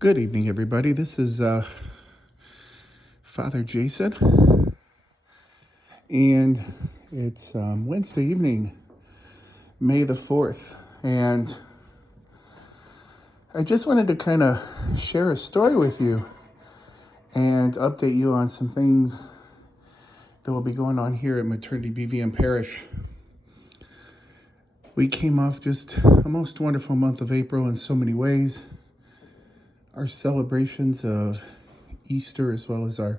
Good evening, everybody. This is Father Jason, and it's Wednesday evening, May the 4th, and I just wanted to kind of share a story with you and update you on some things that will be going on here at Maternity BVM Parish. We came off just a most wonderful month of April in so many ways. Our celebrations of Easter, as well as our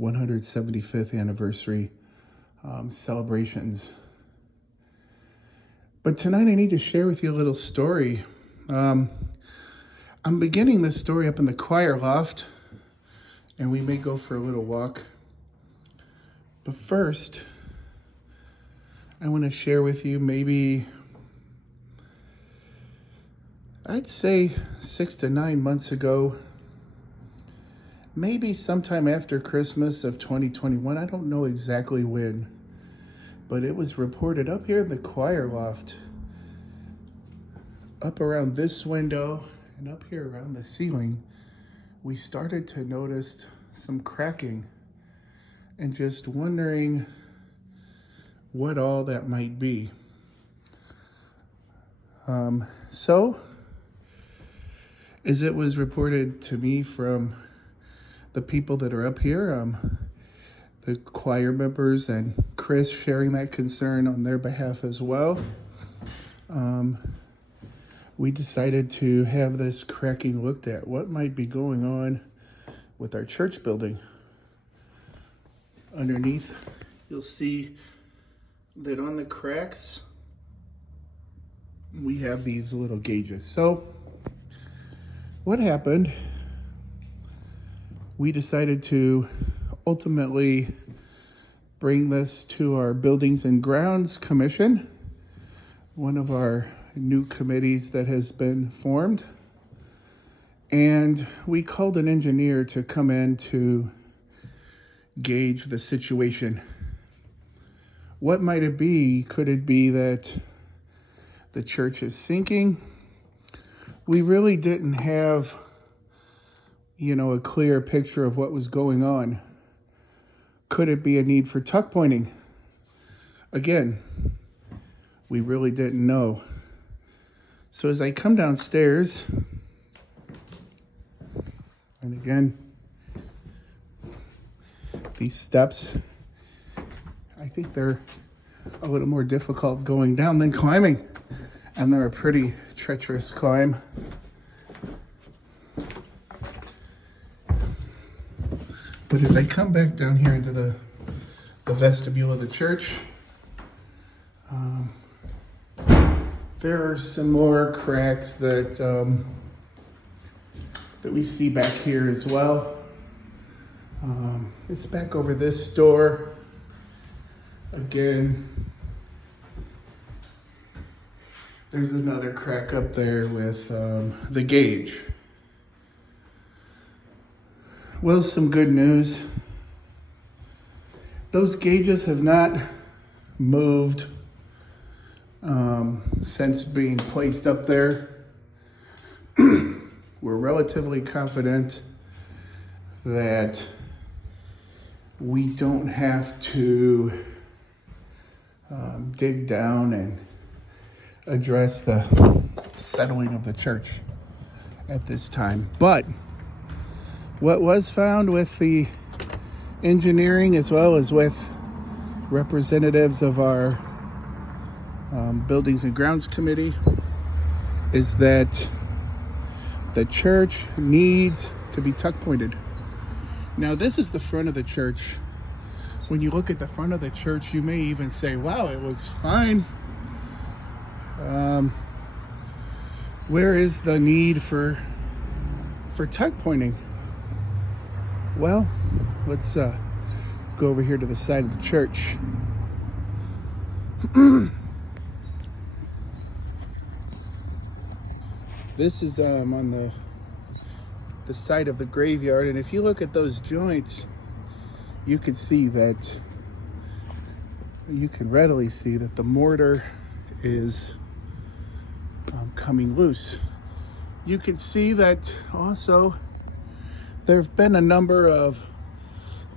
175th anniversary celebrations. But tonight I need to share with you a little story. I'm beginning this story up in the choir loft, and we may go for a little walk. But first, I want to share with you maybe, I'd say 6 to 9 months ago, maybe sometime after Christmas of 2021, I don't know exactly when, but it was reported up here in the choir loft, up around this window and up here around the ceiling, we started to notice some cracking and just wondering what all that might be. As it was reported to me from the people that are up here, the choir members and Chris sharing that concern on their behalf as well, we decided to have this cracking looked at. What might be going on with our church building? Underneath, you'll see that on the cracks, we have these little gauges. So what happened, we decided to ultimately bring this to our Buildings and Grounds Commission, one of our new committees that has been formed. And we called an engineer to come in to gauge the situation. What might it be? Could it be that the church is sinking? We really didn't have, a clear picture of what was going on. Could it be a need for tuck pointing? Again, we really didn't know. So as I come downstairs, and again, these steps, I think they're a little more difficult going down than climbing, and they're a pretty treacherous climb. But as I come back down here into the vestibule of the church, there are some more cracks that we see back here as well. It's back over this door. Again, there's another crack up there with the gauge. Well, some good news. Those gauges have not moved since being placed up there. We're relatively confident that we don't have to dig down and address the settling of the church at this time. But what was found with the engineering, as well as with representatives of our Buildings and Grounds Committee, is that the church needs to be tuck pointed. Now, this is the front of the church. When you look at the front of the church, you may even say, wow, it looks fine. Where is the need for tuck pointing? Well, let's go over here to the side of the church. This is on the side of the graveyard, and if you look at those joints, you can readily see that the mortar is coming loose. You can see that also there have been a number of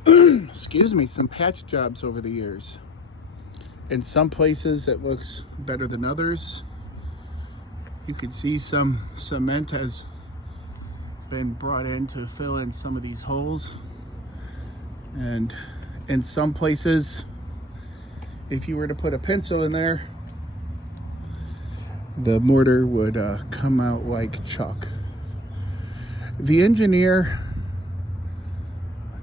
some patch jobs over the years. In some places it looks better than others. You can see some cement has been brought in to fill in some of these holes. And in some places, if you were to put a pencil in there, the mortar would come out like chalk. The engineer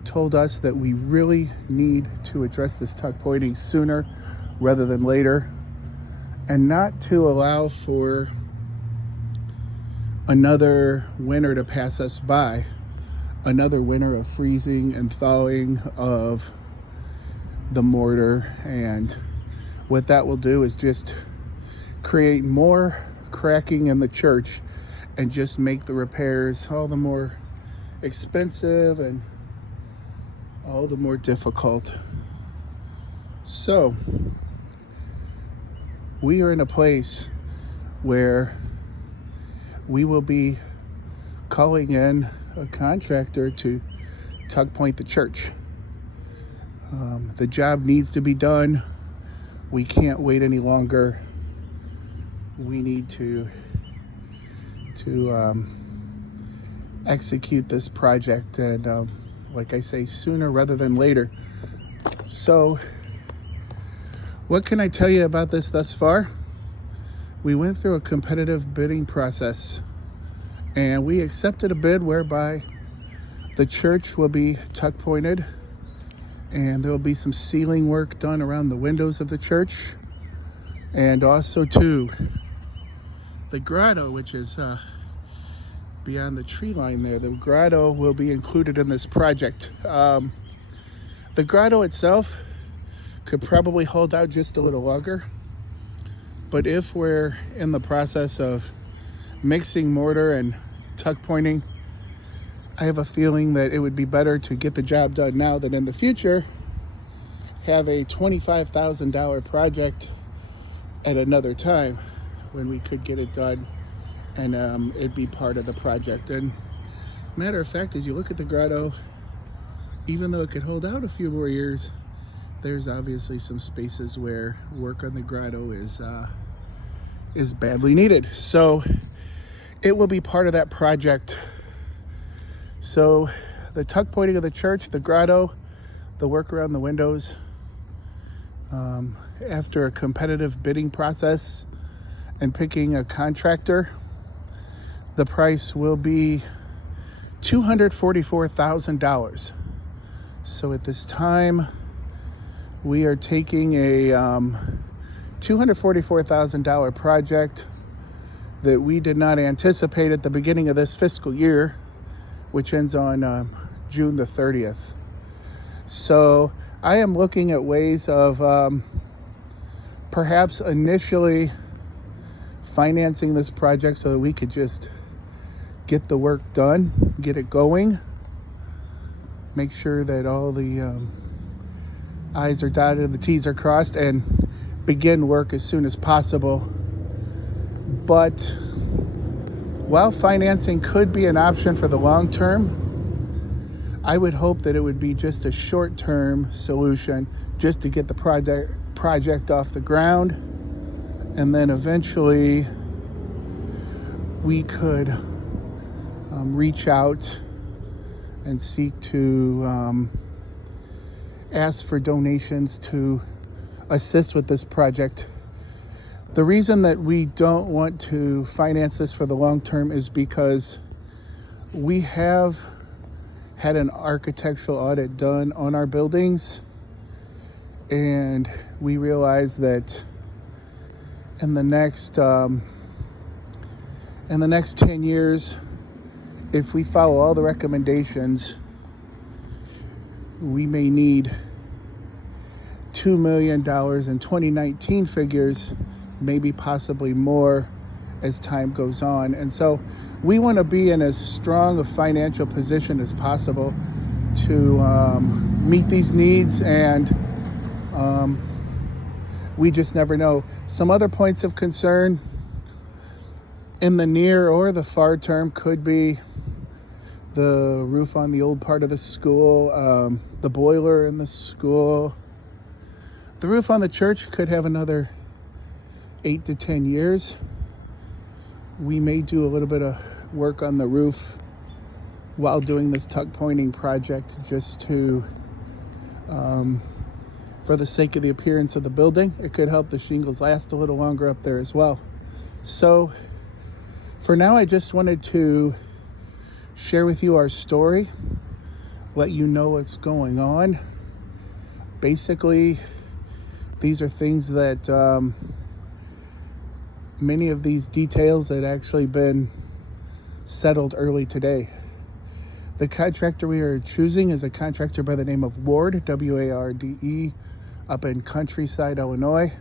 told us that we really need to address this tuck pointing sooner rather than later, and not to allow for another winter to pass us by, another winter of freezing and thawing of the mortar. And what that will do is just create more cracking in the church and just make the repairs all the more expensive and all the more difficult. So we are in a place where we will be calling in a contractor to tuck point the church. The job needs to be done. We can't wait any longer. We need to execute this project, and like I say, sooner rather than later. So what can I tell you about this thus far? We went through a competitive bidding process, and we accepted a bid whereby the church will be tuck pointed, and there will be some ceiling work done around the windows of the church, and also too the grotto, which is beyond the tree line there. The grotto will be included in this project. The grotto itself could probably hold out just a little longer, but if we're in the process of mixing mortar and tuck pointing, I have a feeling that it would be better to get the job done now than in the future have a $25,000 project at another time when we could get it done and it'd be part of the project. And matter of fact, as you look at the grotto, even though it could hold out a few more years, there's obviously some spaces where work on the grotto is badly needed. So it will be part of that project. So the tuck pointing of the church, the grotto, the work around the windows, after a competitive bidding process and picking a contractor, the price will be $244,000. So at this time, we are taking a $244,000 project that we did not anticipate at the beginning of this fiscal year, which ends on June the 30th. So I am looking at ways of perhaps initially financing this project so that we could just get the work done, get it going, make sure that all the I's are dotted and the T's are crossed, and begin work as soon as possible. But while financing could be an option for the long term, I would hope that it would be just a short-term solution just to get the project off the ground, and then eventually we could reach out and seek to ask for donations to assist with this project. The reason that we don't want to finance this for the long term is because we have had an architectural audit done on our buildings, and we realized that in the next 10 years, if we follow all the recommendations, we may need $2 million in 2019 figures, maybe possibly more as time goes on. And so we want to be in as strong a financial position as possible to meet these needs, and we just never know. Some other points of concern: in the near or the far term could be the roof on the old part of the school, the boiler in the school. The roof on the church could have another 8 to 10 years. We may do a little bit of work on the roof while doing this tuck pointing project, just to for the sake of the appearance of the building. It could help the shingles last a little longer up there as well. So for now, I just wanted to share with you our story, let you know what's going on. Basically, these are things that many of these details had actually been settled early today. The contractor we are choosing is a contractor by the name of Ward, W-A-R-D-E, up in Countryside, Illinois.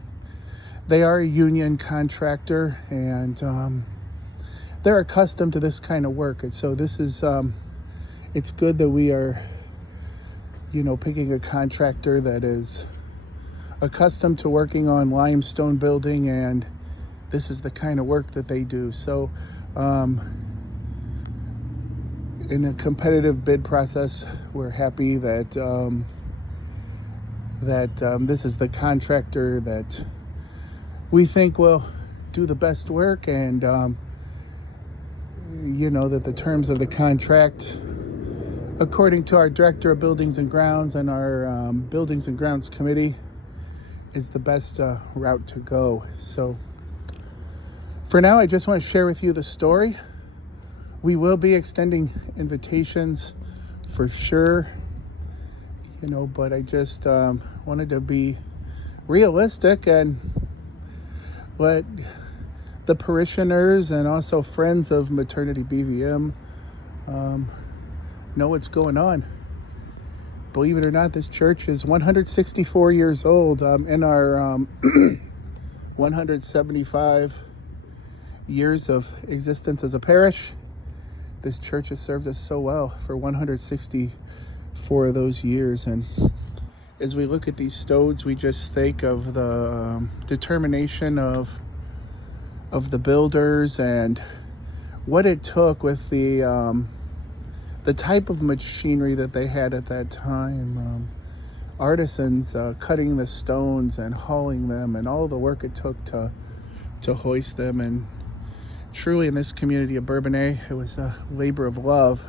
They are a union contractor, and they're accustomed to this kind of work. And so this is, it's good that we are, picking a contractor that is accustomed to working on limestone building, and this is the kind of work that they do. So in a competitive bid process, we're happy that this is the contractor that we think will do the best work, and that the terms of the contract, according to our Director of Buildings and Grounds and our Buildings and Grounds Committee, is the best route to go. So for now, I just want to share with you the story. We will be extending invitations for sure, but I just wanted to be realistic and let the parishioners and also friends of Maternity BVM know what's going on. Believe it or not, this church is 164 years old. In our 175 years of existence as a parish, this church has served us so well for 164 of those years. And as we look at these stones, we just think of the determination of the builders and what it took with the type of machinery that they had at that time. Artisans cutting the stones and hauling them, and all the work it took to hoist them. And truly, in this community of Bourbonnais, it was a labor of love,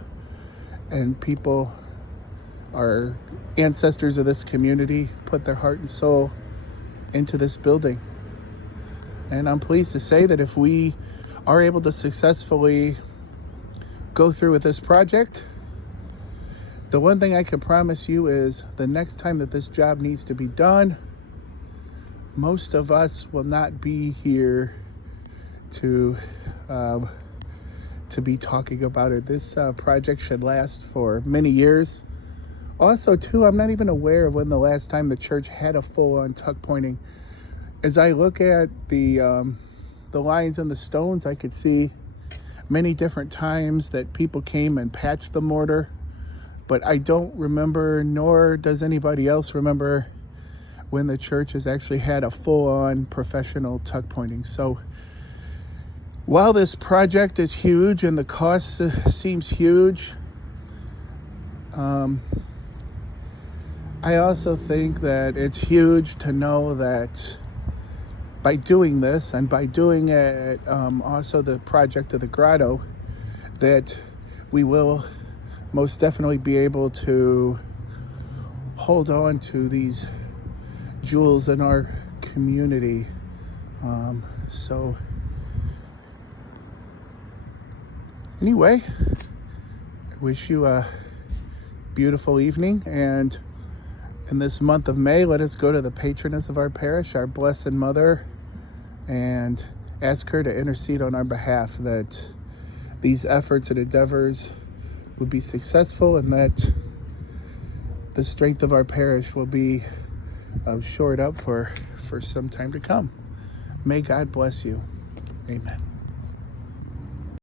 and people, our ancestors of this community, put their heart and soul into this building. And I'm pleased to say that if we are able to successfully go through with this project, the one thing I can promise you is the next time that this job needs to be done, most of us will not be here to be talking about it. This project should last for many years. Also, too, I'm not even aware of when the last time the church had a full-on tuck pointing. As I look at the lines and the stones, I could see many different times that people came and patched the mortar, but I don't remember, nor does anybody else remember, when the church has actually had a full-on professional tuck pointing. So while this project is huge and the cost seems huge, I also think that it's huge to know that by doing this, and by doing it, also the project of the grotto, that we will most definitely be able to hold on to these jewels in our community. So anyway, I wish you a beautiful evening, and in this month of May, let us go to the patroness of our parish, our Blessed Mother, and ask her to intercede on our behalf, that these efforts and endeavors would be successful, and that the strength of our parish will be shored up for some time to come. May God bless you. Amen.